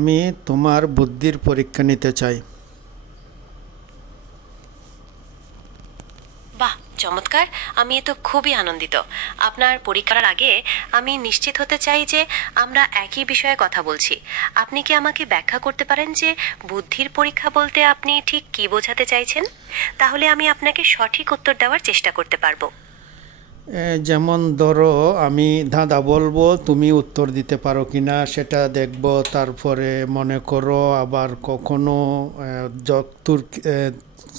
আমি তোমার বুদ্ধির পরীক্ষা নিতে চাই। বাহ, চমৎকার! আমি এ তো খুবই আনন্দিত। আপনার পরীক্ষার আগে আমি নিশ্চিত হতে চাই যে আমরা একই বিষয়ে কথা বলছি। আপনি কি আমাকে ব্যাখ্যা করতে পারেন যে বুদ্ধির পরীক্ষা বলতে আপনি ঠিক কী বোঝাতে চাইছেন? তাহলে আমি আপনাকে সঠিক উত্তর দেওয়ার চেষ্টা করতে পারবো। যেমন ধরো, আমি ধাঁধা বলবো, তুমি উত্তর দিতে পারো কিনা সেটা দেখব। তারপরে মনে করো আবার কখনো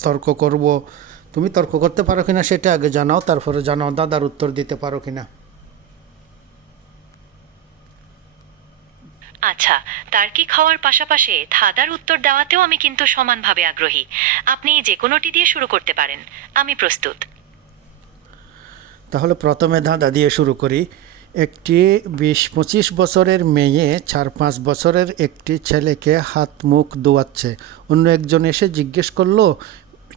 তর্ক করব। তুমি তর্ক করতে পারো কিনা সেটা আগে জানাও, তারপরে জানাও দাদার উত্তর দিতে পারো কিনা। আচ্ছা, তার্কিক হওয়ার পাশাপাশি ধাঁধার উত্তর দেওয়াতেও আমি কিন্তু সমানভাবে আগ্রহী। আপনি যে কোনোটি দিয়ে শুরু করতে পারেন। আমি প্রস্তুত। তাহলে প্রথমে ধাঁধা দিয়ে শুরু করি। একটি 20-25 বছরের মেয়ে 4-5 বছরের একটি ছেলেকে হাত মুখ ধোয়াচ্ছে। অন্য একজন এসে জিজ্ঞেস করলো,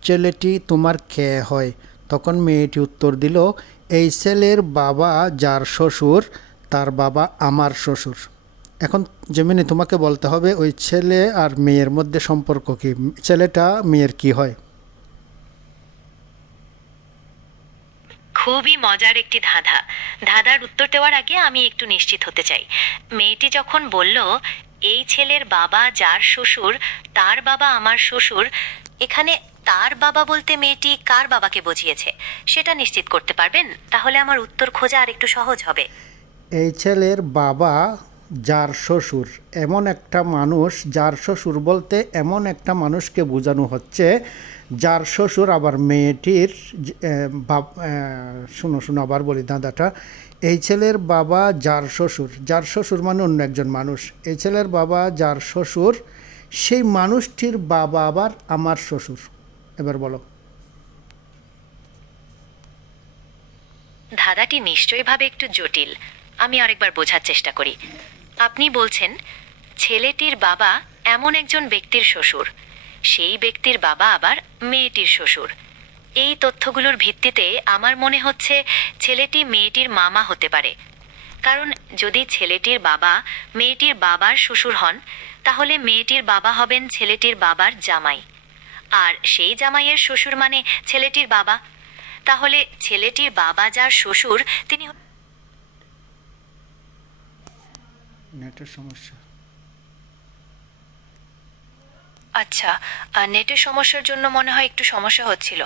ছেলেটি তোমার কে হয়? তখন মেয়েটি উত্তর দিল, এই ছেলের বাবা যার শ্বশুর, তার বাবা আমার শ্বশুর। এখন যেমনি তোমাকে বলতে হবে ওই ছেলে আর মেয়ের মধ্যে সম্পর্ক কি, ছেলেটা মেয়ের কি হয়। খুবই মজার একটি ধাঁধা। ধাঁধার উত্তর দেওয়ার আগে আমি একটু নিশ্চিত হতে চাই। মেয়েটি যখন বলল, এই ছেলের বাবা যার শ্বশুর, তার বাবা আমার শ্বশুর, এখানে তার বাবা বলতে মেয়েটি কার বাবাকে বুঝিয়েছে সেটা নিশ্চিত করতে পারবেন? তাহলে আমার উত্তর খোঁজা আর একটু সহজ হবে। এই ছেলের বাবা যার শ্বশুর, এমন একটা মানুষ, যার শ্বশুর বলতে এমন একটা মানুষকে বোঝানো হচ্ছে যার শ্বশুর আবার মেয়েটির শুনো শুনো আবার বলি দাদাটা। এই ছেলের বাবা যার শ্বশুর, যার শ্বশুর মানে অন্য একজন মানুষ। এই ছেলের বাবা যার শ্বশুর, সেই মানুষটির বাবা আবার আমার শ্বশুর। এবার বলো। ধাঁধাটি নিশ্চয়ই ভাবে একটু জটিল। আমি আরেকবার বোঝার চেষ্টা করি। আপনি বলছেন ছেলেটির বাবা এমন একজন ব্যক্তির শ্বশুর, সেই ব্যক্তির বাবা আবার মেয়েটির শ্বশুর। এই তথ্যগুলোর ভিত্তিতে আমার মনে হচ্ছে ছেলেটি মেয়েটির মামা হতে পারে। কারণ যদি ছেলেটির বাবা মেয়েটির বাবার শ্বশুর হন, তাহলে মেয়েটির বাবা হবেন ছেলেটির বাবার জামাই। আর সেই জামাইয়ের শ্বশুর মানে ছেলেটির বাবা। তাহলে ছেলেটির বাবা যার শ্বশুর, তিনি নেটের সমস্যা। আচ্ছা, নেটের সমস্যার জন্য মনে হয় একটু সমস্যা হচ্ছিল।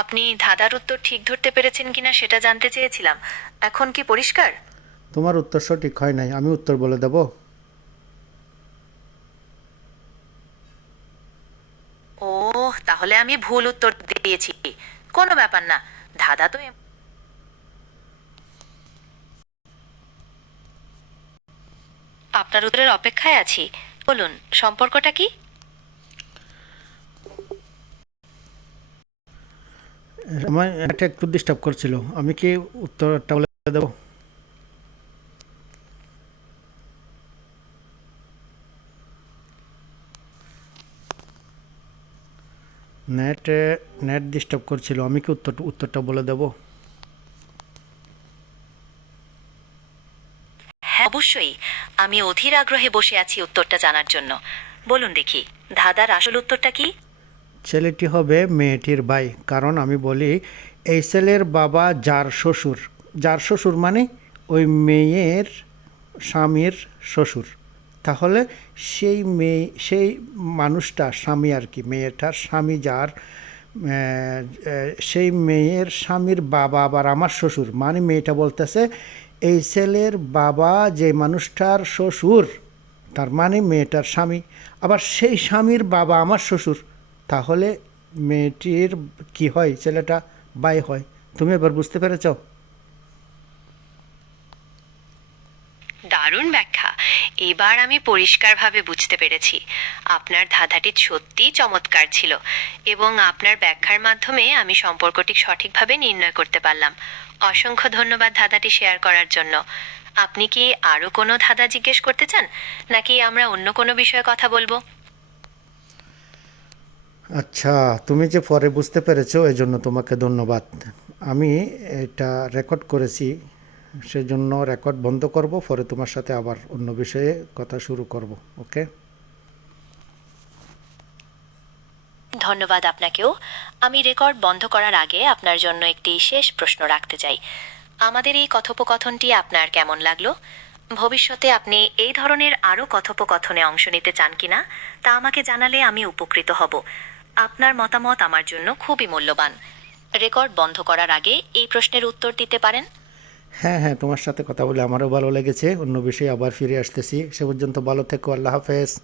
আপনি ধাঁধার উত্তর ঠিক ধরতে পেরেছেন কিনা সেটা জানতে চেয়েছিলাম। এখন কি পরিষ্কার? তোমার উত্তর সঠিক হয় নাই, আমি উত্তর বলে দেব। ও, তাহলে আমি ভুল উত্তর দিয়েছি। কোনো ব্যাপার না। ধাঁধা তো আপনার উত্তরের অপেক্ষায় আছি। বলুন, সম্পর্কটা কি? আমার এটা একটু ডিস্টার্ব করছিল, আমি কি উত্তরটা বলে দেবো? নেট নেট ডিস্টার্ব করছিল, আমি কি উত্তরটা বলে দেবো? হ্যাঁ, অবশ্যই। আমি অধীর আগ্রহে বসে আছি উত্তরটা জানার জন্য। বলুন দেখি, ধাঁধার আসল উত্তরটা কি? ছেলেটি হবে মেয়েটির ভাই, কারণ আমি বলি এই ছেলের বাবা যার শ্বশুর, যার শ্বশুর মানে ওই মেয়ের স্বামীর শ্বশুর। তাহলে সেই মানুষটা স্বামী আর কি, মেয়েটার স্বামী যার সেই মেয়ের স্বামীর বাবা আবার আমার শ্বশুর, মানে মেয়েটা বলতেছে এই ছেলের বাবা যে মানুষটার শ্বশুর, তার মানে মেয়েটার স্বামী, আবার সেই স্বামীর বাবা আমার শ্বশুর। তাহলে মেয়েটির কি হয়, ছেলেটা ভাই হয়। তুমি এবার বুঝতে পেরেছ? দারুণ ব্যাখ্যা। এবার আমি পরিষ্কারভাবে বুঝতে পেরেছি। আপনার ধাঁধাটি সত্যিই চমৎকার ছিল এবং আপনার ব্যাখ্যার মাধ্যমে আমি সম্পর্কটি সঠিকভাবে নির্ণয় করতে পারলাম। অসংখ্য ধন্যবাদ ধাঁধাটি শেয়ার করার জন্য। আপনি কি আরও কোনো ধাঁধা জিজ্ঞেস করতে চান, নাকি আমরা অন্য কোনো বিষয়ে কথা বলবো? আচ্ছা, তুমি যে পরে বুঝতে পেরেছো এজন্য তোমাকে ধন্যবাদ। আমি এটা রেকর্ড করেছি, সেজন্য রেকর্ড বন্ধ করব, পরে তোমার সাথে আবার অন্য বিষয়ে কথা শুরু করব। ওকে। ধন্যবাদ আপনাকেও। আমি রেকর্ড বন্ধ করার আগে আপনার জন্য একটি শেষ প্রশ্ন রাখতে চাই। আমাদের এই কথোপকথনটি আপনার কেমন লাগলো? ভবিষ্যতে আপনি এই ধরনের আরও কথোপকথনে অংশ নিতে চান কিনা তা আমাকে জানালে আমি উপকৃত হব। আপনার মতামত আমার জন্য খুবই মূল্যবান। রেকর্ড বন্ধ করার আগে এই প্রশ্নের উত্তর দিতে পারেন। হ্যাঁ হ্যাঁ, তোমার সাথে কথা বলে আমারও ভালো লেগেছে। অন্য বিষয়ে আবার ফিরে আসতেছি। সে পর্যন্ত ভালো থেকো। আল্লাহ হাফেজ।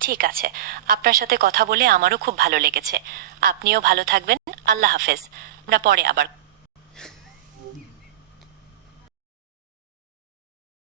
ঠিক আছে, আপনার সাথে কথা বলে আমারও খুব ভালো লেগেছে। আপনিও ভালো থাকবেন। আল্লাহ হাফেজ। আমরা পরে আবার